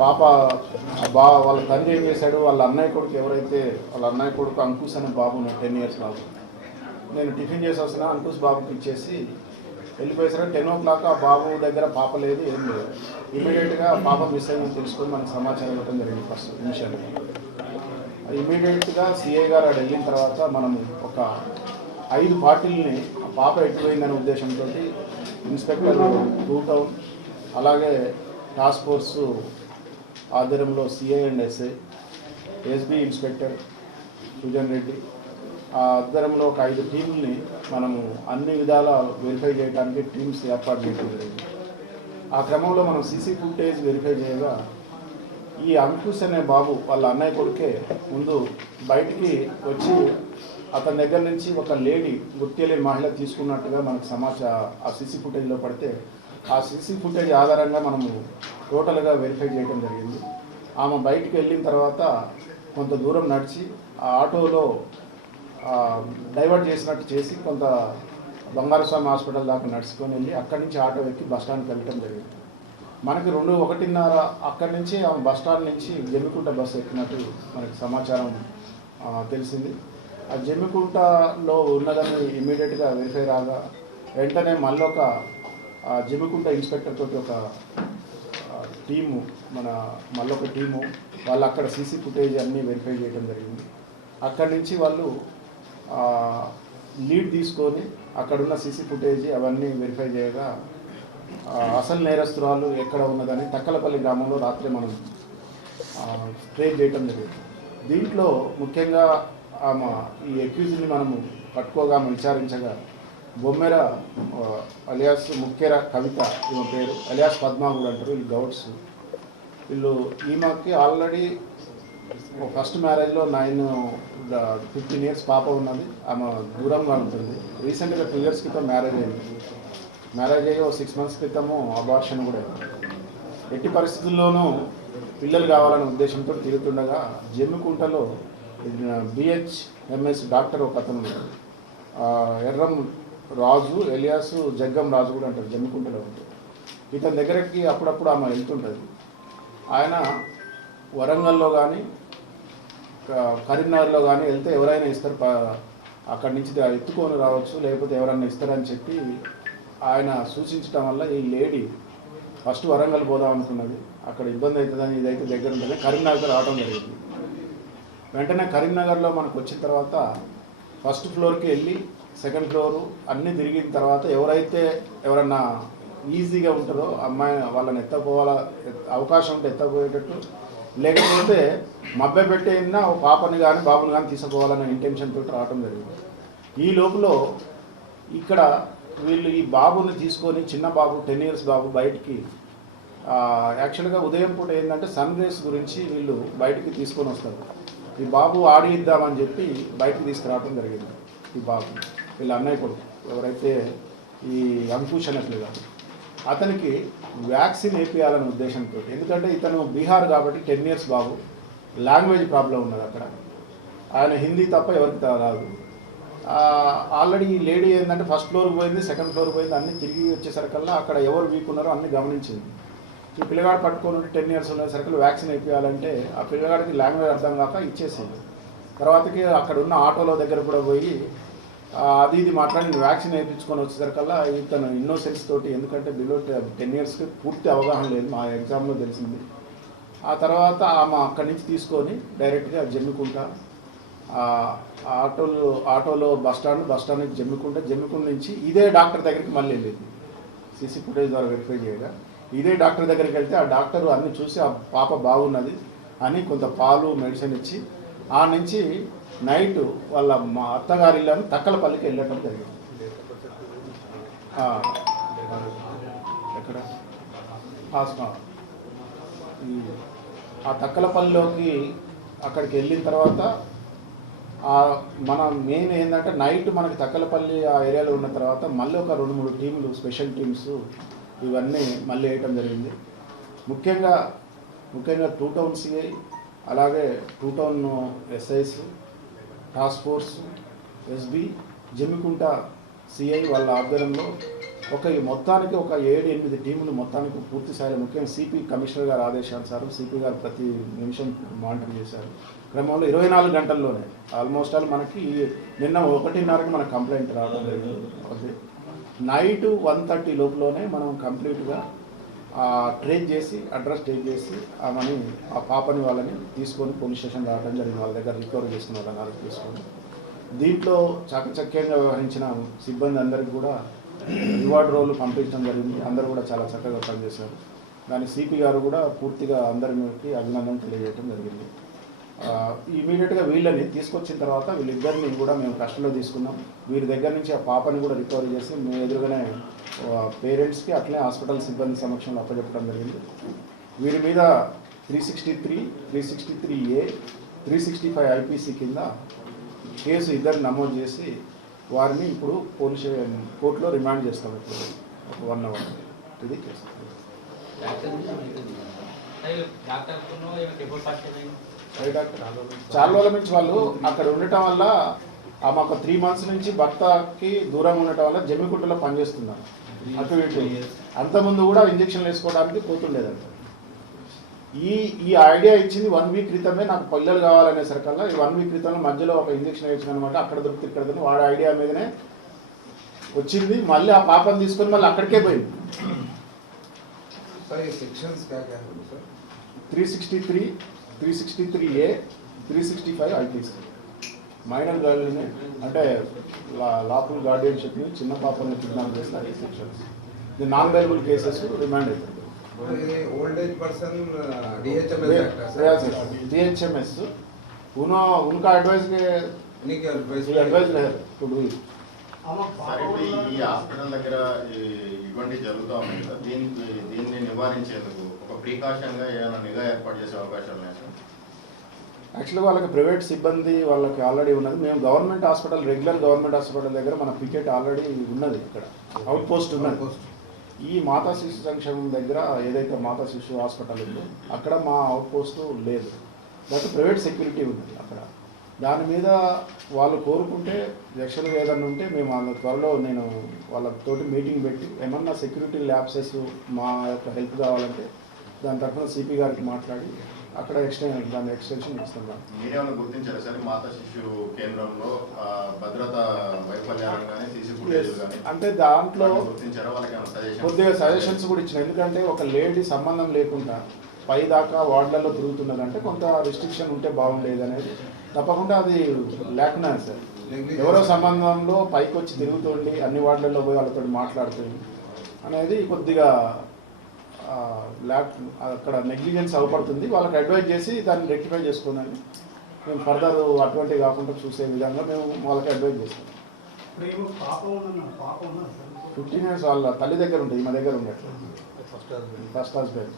పాప బా వాళ్ళ తండ్రి ఏం చేశాడు? వాళ్ళ అన్నయ్య కొడుకు ఎవరైతే వాళ్ళ అన్నయ్య కొడుకు అంకుశ్ అనే బాబు నేను టెన్ ఇయర్స్ బాబు. నేను టిఫిన్ చేసి వస్తున్నా అంకుశ్ బాబుకి ఇచ్చేసి వెళ్ళిపోయేసరికి టెన్ ఓ క్లాక్ ఆ బాబు దగ్గర పాప లేదు ఏం లేదు. ఇమీడియట్గా పాప మిస్ అయిందని తెలుసుకొని మనకు సమాచారం ఇవ్వడం జరిగింది ఫస్ట్ ఇనిషియల్గా ఇమీడియట్గా సిఐ గారు అక్కడ వెళ్ళిన తర్వాత మనం ఒక ఐదు పార్టీలని పాప ఎట్టుపోయిందనే ఉద్దేశంతో ఇన్స్పెక్టర్ టూ టౌన్ అలాగే టాస్క్ ఫోర్సు ఆధ్వర్యంలో CI and SI SB inspector Sujan Reddy. ఆ ఆధ్వర్యంలో ఒక ఐదు టీంని మనము అన్ని విధాల వెరిఫై చేయడానికి టీమ్స్ ఏర్పాటు చేయడం జరిగింది. ఆ క్రమంలో మనం సీసీ ఫుటేజ్ వెరిఫై చేయగా ఈ అంకుష్ అనే బాబు వాళ్ళ అన్నయ్య కొడుకే ముందు బయటికి వచ్చి అతని దగ్గర నుంచి ఒక లేడీ గుర్తిలేని మహిళ తీసుకున్నట్టుగా మనకు సమాచారం ఆ సీసీ ఫుటేజ్లో పడితే ఆ సీసీ ఫుటేజ్ ఆధారంగా మనము టోటల్గా వెరిఫై చేయడం జరిగింది. ఆమె బయటికి వెళ్ళిన తర్వాత కొంత దూరం నడిచి ఆ ఆటోలో డైవర్ట్ చేసినట్టు చేసి కొంత బంగారస్వామి హాస్పిటల్ దాకా నడుచుకొని వెళ్ళి అక్కడి నుంచి ఆటో ఎక్కి బస్టాండ్కి వెళ్ళటం జరిగింది. మనకి రెండు ఒకటిన్నర అక్కడి నుంచి ఆమె బస్ స్టాండ్ నుంచి గెలుకుంట బస్సు ఎక్కినట్టు మనకి సమాచారం తెలిసింది. ఆ జమ్మికుంటలో ఉన్నదని ఇమీడియట్గా వెరిఫై రాగా వెంటనే మళ్ళీ ఒక ఆ, జమ్మికుంట ఇన్స్పెక్టర్ తోటి ఒక టీము మన మళ్ళొక టీము వాళ్ళు అక్కడ సీసీ ఫుటేజ్ అన్నీ వెరిఫై చేయడం జరిగింది. అక్కడి నుంచి వాళ్ళు లీడ్ తీసుకొని అక్కడున్న సీసీ ఫుటేజ్ అవన్నీ వెరిఫై చేయగా అసలు నేరస్తురాలు ఎక్కడ ఉన్నదని తక్కలపల్లి గ్రామంలో రాత్రి మనం ట్రేస్ చేయటం జరిగింది. దీంట్లో ముఖ్యంగా ఈ అక్యూజ్ని మనము పట్టుకోగా విచారించగా బొమ్మెర అలియాస్ ముఖ్యర కవిత ఈమె పేరు. అలియాస్ పద్మా కూడా అంటారు వీళ్ళు గౌడ్స్. వీళ్ళు ఈమెకి ఆల్రెడీ ఫస్ట్ మ్యారేజ్లో నైన్ ఫిఫ్టీన్ ఇయర్స్ పాప ఉన్నది. ఆమె దూరంగా ఉంటుంది. రీసెంట్గా టూ ఇయర్స్ క్రితం మ్యారేజ్ అయింది. మ్యారేజ్ అయ్యి ఒక సిక్స్ మంత్స్ క్రితము అబార్షన్ కూడా ఎట్టి పరిస్థితుల్లోనూ పిల్లలు కావాలనే ఉద్దేశంతో తిరుగుతుండగా జమ్మికుంటలో బిహెచ్ఎంఎస్ డాక్టర్ ఒక అతను ఎర్రం రాజు ఎలియాసు జగ్గం రాజు కూడా అంటారు జమ్మికుంటలో ఉంటారు ఇతని దగ్గరికి అప్పుడప్పుడు ఆమె వెళ్తుంటుంది. ఆయన వరంగల్లో కానీ కరీంనగర్లో కానీ వెళ్తే ఎవరైనా ఇస్తారు ప- అక్కడి నుంచి ఎత్తుకొని రావచ్చు లేకపోతే ఎవరైనా ఇస్తారని చెప్పి ఆయన సూచించడం వల్ల ఈ లేడీ ఫస్ట్ వరంగల్ పోదాం అనుకున్నది. అక్కడ ఇబ్బంది అవుతుందని ఇదైతే దగ్గర ఉంటుంది కరీంనగర్ రావడం జరిగింది. వెంటనే కరీంనగర్లో మనకు వచ్చిన తర్వాత ఫస్ట్ ఫ్లోర్కి వెళ్ళి సెకండ్ ఫ్లోరు అన్నీ తిరిగిన తర్వాత ఎవరైతే ఎవరన్నా ఈజీగా ఉంటుందో అమ్మాయి వాళ్ళని ఎత్తపోవాల అవకాశం ఉంటే ఎత్తపోయేటట్టు లేకపోతే మబ్బె పెట్టేనా ఒక పాపని కానీ బాబుని కానీ తీసుకుపోవాలనే ఇంటెన్షన్ తోటి రావడం జరిగింది. ఈ లోపల ఇక్కడ వీళ్ళు ఈ బాబుని తీసుకొని చిన్న బాబు టెన్ ఇయర్స్ బాబు బయటికి యాక్చువల్గా ఉదయం పూట ఏంటంటే సన్ రేస్ గురించి వీళ్ళు బయటికి తీసుకొని వస్తారు. ఈ బాబు ఆడిద్దామని చెప్పి బయటకు తీసుకురావడం జరిగింది. ఈ బాబు వీళ్ళ అన్నయ్య కొడుకు ఎవరైతే ఈ అంకుష్ అనట్లు అతనికి వ్యాక్సిన్ వేపియాలనే ఉద్దేశంతో ఎందుకంటే ఇతను బీహార్ కాబట్టి టెన్ ఇయర్స్ బాబు లాంగ్వేజ్ ప్రాబ్లం ఉన్నది అక్కడ. ఆయన హిందీ తప్ప ఎవరికి రాదు. ఆల్రెడీ ఈ లేడీ ఏంటంటే ఫస్ట్ ఫ్లోర్ పోయింది సెకండ్ ఫ్లోర్ పోయింది అన్ని తిరిగి వచ్చేసరికల్లా అక్కడ ఎవరు వీక్ ఉన్నారో అన్ని గమనించింది. ఈ పిల్లగాడు పట్టుకొని టెన్ ఇయర్స్ ఉండేసరికి వ్యాక్సిన్ అయిపోయాలంటే ఆ పిల్లగాడికి లాంగ్వేజ్ అర్థం కాక ఇచ్చేసింది తర్వాతకి అక్కడ ఉన్న ఆటోలో దగ్గర కూడా పోయి అది ఇది మాట్లాడి వ్యాక్సిన్ వేయించుకొని వచ్చేసరికల్లా ఇతను ఇన్నోసెన్స్ తోటి ఎందుకంటే బిలో టెన్ ఇయర్స్కి పూర్తి అవగాహన లేదు మా ఎగ్జామ్లో తెలిసింది. ఆ తర్వాత ఆమె అక్కడి నుంచి తీసుకొని డైరెక్ట్గా జమ్మికుంటా ఆ ఆటోలో ఆటోలో బస్ స్టాండ్ బస్ స్టాండ్ నుంచి జమ్మికుంట జమ్మికుంట నుంచి ఇదే డాక్టర్ దగ్గరికి మళ్ళీ వెళ్ళేది. సీసీ ఫుటేజ్ ద్వారా వెరిఫై చేయగా. ఇదే డాక్టర్ దగ్గరికి వెళ్తే ఆ డాక్టర్ అన్ని చూసి ఆ పాప బాగున్నది అని కొంత పాలు మెడిసిన్ ఇచ్చి ఆ నుంచి నైట్ వాళ్ళ మా అత్తగారి ఇల్లు తక్కలపల్లికి వెళ్ళటం జరిగింది. ఆ, ఎక్కడ? ఆ తక్కలపల్లిలోకి అక్కడికి వెళ్ళిన తర్వాత మన మెయిన్ ఏంటంటే నైట్ మనకి తక్కలపల్లి ఆ ఏరియాలో ఉన్న తర్వాత మళ్ళీ ఒక రెండు మూడు టీములు స్పెషల్ టీమ్స్ ఇవన్నీ మళ్ళీ వేయటం జరిగింది. ముఖ్యంగా ముఖ్యంగా టూ టౌన్ సిఐ అలాగే two town SIs task force SB Jammikunta CI వాళ్ళ ఆధ్వర్యంలో ఒక ఈ మొత్తానికి ఒక ఏడు ఎనిమిది టీములు మొత్తానికి పూర్తి స్థాయిలో ముఖ్యంగా సిపి కమిషనర్ గారు ఆదేశానుసారం సిపి గారు ప్రతి నిమిషం మానిటర్ చేశారు. క్రమంలో ఇరవై నాలుగు గంటల్లోనే ఆల్మోస్ట్ ఆల్ మనకి నిన్న ఒకటిన్నరకి మన కంప్లైంట్ రావడం లేదు నైట్ వన్ థర్టీ లోపులోనే మనం కంప్లీట్గా ట్రేస్ చేసి అడ్రస్ ట్రేస్ చేసి ఆ మనీ ఆ పాపని వాళ్ళని తీసుకొని పోలీస్ స్టేషన్ రావడం జరిగింది. వాళ్ళ దగ్గర రికవర్ చేసుకున్న వాళ్ళని అరెస్ట్ తీసుకొని. దీంట్లో చకచక్యంగా వ్యవహరించిన సిబ్బంది అందరికీ కూడా రివార్డ్ రోల్ పంపించడం జరిగింది. అందరూ కూడా చాలా చక్కగా పనిచేశారు. దాని సిపి గారు కూడా పూర్తిగా అందరికి అభినందన తెలియజేయడం జరిగింది. ఇమీడియట్గా వీళ్ళని తీసుకొచ్చిన తర్వాత వీళ్ళిద్దరిని కూడా మేము కష్టంలో తీసుకున్నాం. వీరి దగ్గర నుంచి ఆ పాపని కూడా రికవరీ చేసి మేము ఎదురుగానే పేరెంట్స్కి అట్లే హాస్పిటల్ సిబ్బంది సమక్షంలో అప్పచెప్పడం జరిగింది. వీరి మీద three sixty three three sixty three A three sixty five IPC కింద కేసు ఇద్దరు నమోదు చేసి వారిని ఇప్పుడు పోలీస్ కోర్టులో రిమాండ్ చేస్తాం ఇప్పుడు. ఒక వన్ అవర్. ఇది డాక్టర్? చాలా నుంచి వాళ్ళు అక్కడ ఉండటం వల్ల మాకు త్రీ మంత్స్ నుంచి భర్తకి దూరంగా ఉండటం వల్ల జమ్మికుంటలో పనిచేస్తున్నారు. అటు ఇటు. అంతకుముందు కూడా ఇంజక్షన్లు వేసుకోవడానికి పోతుండేదంట. ఈ ఈ ఐడియా ఇచ్చింది వన్ వీక్ క్రితమే నాకు పల్లెలు కావాలనే సరికల్లా ఈ వన్ వీక్ క్రితంలో మధ్యలో ఒక ఇంజక్షన్ వేసిన అనమాట అక్కడ దొరికి ఇక్కడ దొరికి వాడి ఐడియా మీదనే వచ్చింది. మళ్ళీ ఆ పాపం తీసుకొని మళ్ళీ అక్కడికే పోయింది. Three sixty three three sixty three A three sixty five IPC. Minor guardian అంటే లాఫుల్ గార్డియన్షిప్ని చిన్న పాపని కిడ్నాప్ చేస్తే అది ఇది నాన్ అవైలబుల్ కేసెస్ రిమాండ్ అవుతుంది డిహెచ్ఎంఎస్ ఉన ఉనకా అడ్వైస్ అడ్వైస్ లేదు. ఇప్పుడు ఈ హాస్పిటల్ దగ్గర ఇటువంటి జరుగుతూ ఉన్నాయి దీన్ని దీన్ని నివారించేందుకు ఒక ప్రికాషన్గా ఏమైనా నిఘా ఏర్పాటు చేసే అవకాశాలు ఉన్నాయి సార్? యాక్చువల్గా వాళ్ళకి ప్రైవేట్ సిబ్బంది వాళ్ళకి ఆల్రెడీ ఉన్నది. మేము government hospital regular government hospital దగ్గర మన పికెట్ ఆల్రెడీ ఉన్నది ఇక్కడ. అవుట్ పోస్ట్ ఉన్నది ఈ మాతా శిశు సంక్షేమం దగ్గర ఏదైతే మాతా శిశు హాస్పిటల్ ఉందో అక్కడ మా అవుట్ పోస్ట్ లేదు. బట్ ప్రైవేట్ సెక్యూరిటీ ఉంది అక్కడ. దాని మీద వాళ్ళు కోరుకుంటే యక్షలు ఏదన్నా ఉంటే మేము వాళ్ళ త్వరలో నేను వాళ్ళతోటి మీటింగ్ పెట్టి ఏమన్నా సెక్యూరిటీ ల్యాబ్సెస్ మా యొక్క హెల్ప్ కావాలంటే దాని తరఫున సిపి గారికి మాట్లాడి అక్కడ ఎక్స్టెన్ దాని ఎక్స్టెన్షన్ ఇస్తున్నాం. మీరేమైనా గుర్తించారా సార్? మాతా శిశు కేంద్రంలో భద్రత వైఫల్యాలు కానీ అంటే దాంట్లో గుర్తించారా? వాళ్ళకి కొద్దిగా సజెషన్స్ కూడా ఇచ్చిన. ఎందుకంటే ఒక లేడీ సంబంధం లేకుండా పై దాకా వార్డులలో తిరుగుతున్నదంటే కొంత రిస్ట్రిక్షన్ ఉంటే బాగుండేది అనేది తప్పకుండా అది లేకున్నా సార్. ఎవరో సంబంధంలో పైకి వచ్చి తిరుగుతుండి అన్ని వార్డులలో పోయి వాళ్ళతో మాట్లాడుతుంది అనేది కొద్దిగా ఆ, ల్యాక్ అక్కడ నెగ్లిజెన్స్ అవపడుతుంది. వాళ్ళకి అడ్వైజ్ చేసి దాన్ని రెక్టిఫై చేసుకోనని మేము ఫర్దర్ అటువంటివి కాకుండా చూసే విధంగా మేము వాళ్ళకి అడ్వైజ్ చేస్తాం. ఇప్పుడు ఏమో పాప ఉందన్న పాప ఉన్నా సార్ ఫిఫ్టీన్ ఇయర్స్ వాళ్ళ తల్లి దగ్గర ఉంటుంది ఈమె దగ్గర ఉండట్లేదు ఫస్ట్ హస్బెండ్